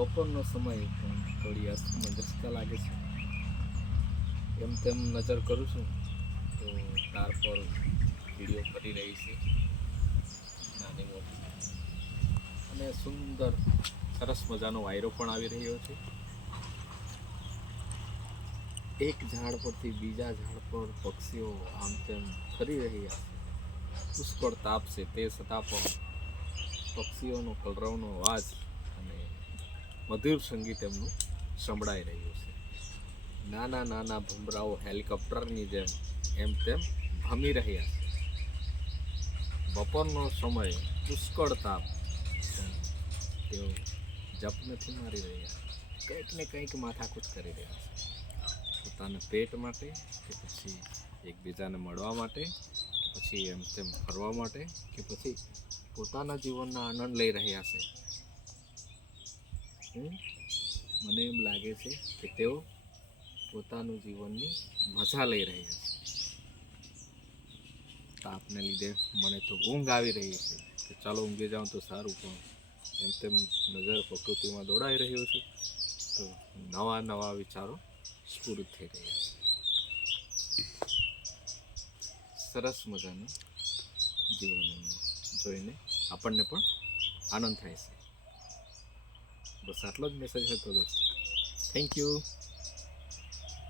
બપોરનો સમય પણ થોડી આંખમાં ઝસકા લાગે છે. એમ તેમ નજર કરું છું તો કાર પર વિડીયો કરી રહી છે નાની મોટી, અને સુંદર સરસ મજાનો વાયરો પણ આવી રહ્યો છે. એક ઝાડ પરથી બીજા ઝાડ પર પક્ષીઓ આમ તેમ ફરી રહ્યા છે. પુષ્કળ તાપ છે તે છતાં પણ પક્ષીઓનો કલરવનો અવાજ અને મધુર સંગીત એમનું સંભળાઈ રહ્યું છે. નાના નાના ભમરાઓ હેલિકોપ્ટરની જેમ એમ તેમ ભમી રહ્યા છે. બપોરનો સમય, પુષ્કળ તાપ, તેઓ જપ નથી મારી રહ્યા, કંઈક ને કંઈક માથાકૂટ કરી રહ્યા છે. પોતાના પેટ માટે કે પછી એકબીજાને મળવા માટે કે પછી એમ તેમ ફરવા માટે કે પછી પોતાના જીવનના આનંદ લઈ રહ્યા છે. મને એમ લાગે છે કે તેઓ પોતાનું જીવનની મજા લઈ રહ્યા છે. તાપને લીધે મને તો ઊંઘ આવી રહી છે કે ચાલો ઊંઘી જાઉં તો સારું, પણ એમ તેમ નજર પ્રકૃતિમાં દોડાઈ રહ્યો છું તો નવા નવા વિચારો સ્ફુરિત થઈ રહ્યા છે. સરસ મજાનું જીવન જોઈને આપણને પણ આનંદ થાય છે. બસ આટલો જ મેસેજ હતો દોસ્તો. Thank you.